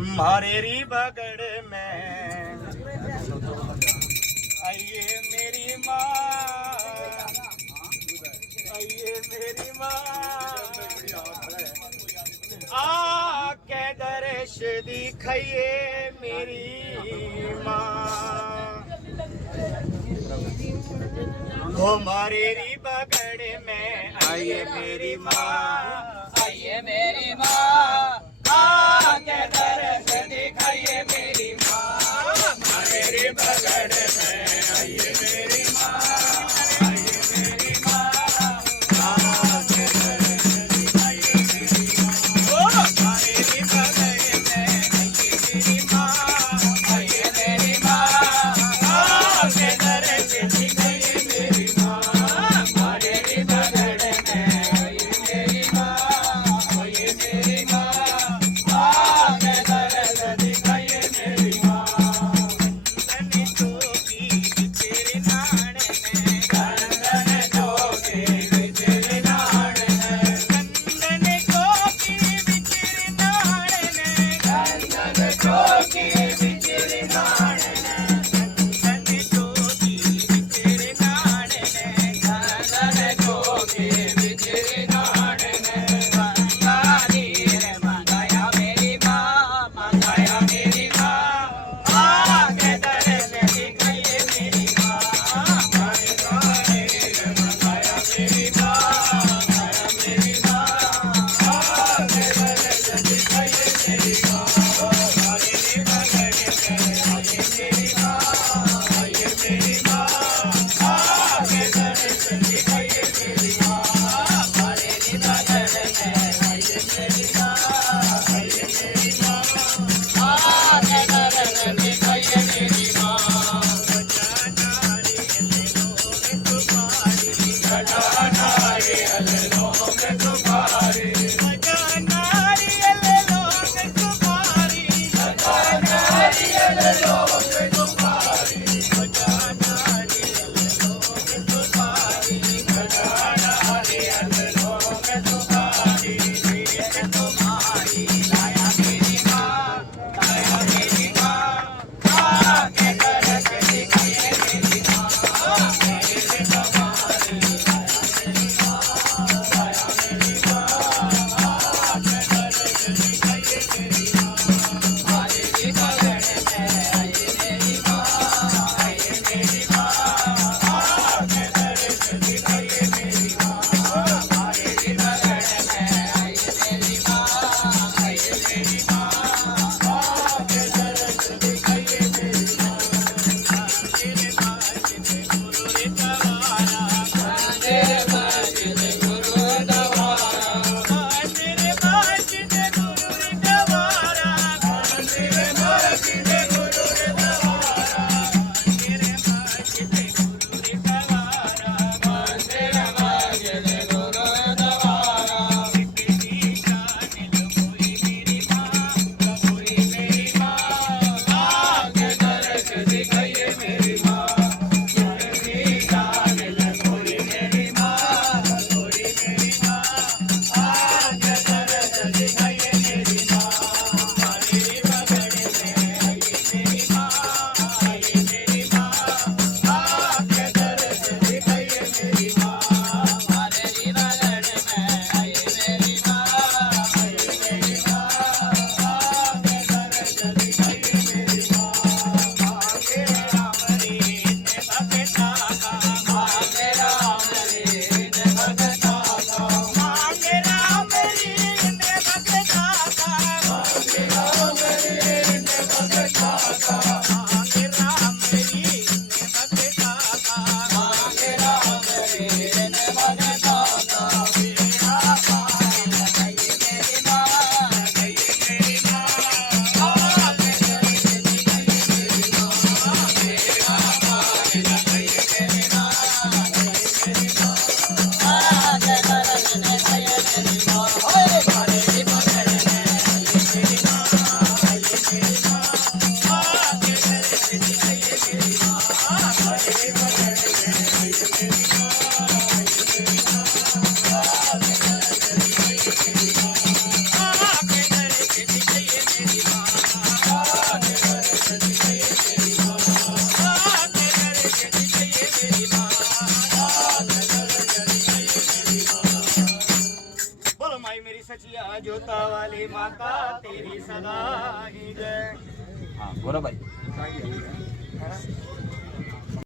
मारेरी बगड़ में आइए मेरी माँ, आइए मेरी माँ, आके दर्श दिखाइए मेरी माँ। हो मारेरी बगड़ में आइए मेरी माँ, आइए मेरी माँ, आके दर्श दिखाइए मेरी माँ। मारेरी बगड़ में आइए मेरी माँ, आइए मेरी माँ, आके दर्श दिखाइए मेरी माँ। ओ मारेरी बगड़ में आइए मेरी माँ, आइए मेरी माँ, आके दर्श दिखाइए मेरी माँ। मारेरी बगड़ में आइए मेरी माँ, आइए मेरी माँ, आके दर्श दिखाइए मेरी माँ। तनी टोपी तेरे नाड़ में, चंदन जोगी बिचरी नाड़ में, चंदन टोपी तेरे नाड़ में, चंदन जोगी बिचरी नाड़ में, चंदन टोपी तेरे नाड़ में, चंदन जोगी बिचरी नाड़ में। मंगानी रे मंगाया मेरी माँ, मंगाया मेरी माँ, आके दर्श दिखाइए मेरी माँ। मंगानी रे मंगाया मेरी माँ, मंगाया मेरी माँ, आके दर्श दिखाइए मेरी माँ। मारेरी बगड़ में आइए मेरी माँ, आइए मेरी माँ, आके दर्श दिखाइए मेरी माँ। मारेरी बगड़ में आइए मेरी माँ, आइए मेरी माँ, आके दर्श दिखाइए मेरी माँ। घटा नारियल लोग तुम्हारी, घटा नारियल लोग तुम्हारी, घटा नारियल लोग तुम्हारी, घटा नारियल लोग तुम्हारी। प्रीत तुम्हारी लाया मेरी माँ, लाया मेरी माँ, आके दर्श दिखाइए मेरी माँ। प्रीत तुम्हारी लाया मेरी माँ, लाया मेरी माँ, आके दर्श दिखाइए मेरी माँ। मारेरी बगड़ में आइए मेरी माँ, आइए मेरी माँ, आके दर्श दिखाइए मेरी माँ। मारेरी बगड़ में आइए मेरी माँ, आइए मेरी माँ, आके दर्श दिखाइए मेरी माँ। तेरे बाजने गुरु रे तवारा, तेरे बाजने गुरु द्वारा, तेरे बाजने गुरु रे तवारा, तेरे बाजने गुरु द्वारा, तेरे बाजने गुरु रे तवारा। तेरे बाजने गुरु द्वारा। तेरी जान कोई मेरी माँ, कोई मेरी माँ, आके दर्श दिखाइए मेरी माँ। तेरी जान कोई मेरी माँ, कोई मेरी माँ, आके दर्श दिखाइए मेरी माँ। मारेरी बगड़ में आइए मेरी माँ, आइए मेरी माँ, आके दर्श दिखाइए मेरी माँ। मारेरी बगड़ में आइए मेरी माँ, आइए मेरी माँ, आके दर्श दिखाइए मेरी माँ। मांगे राम रीत भगता का, मांगे राम रीत भगता का, मांगे राम रीत भगता का, मांगे राम रीत भगता का, मांगे राम रीत भगता का। मांगे राम रीत भगता का। तेरा पार लगाइए मेरी माँ, लगाइए मेरी माँ, आके दर्श दिखाइए मेरी माँ। तेरा पार लगाइए मेरी माँ, लगाइए मेरी माँ, आके दर्श दिखाइए मेरी माँ। ओए मारेरी बगड़ में आइए मेरी माँ, आइए मेरी माँ, आके सचिया जोता वाली माता तेरी सदा ही जय। हाँ बोला भाई।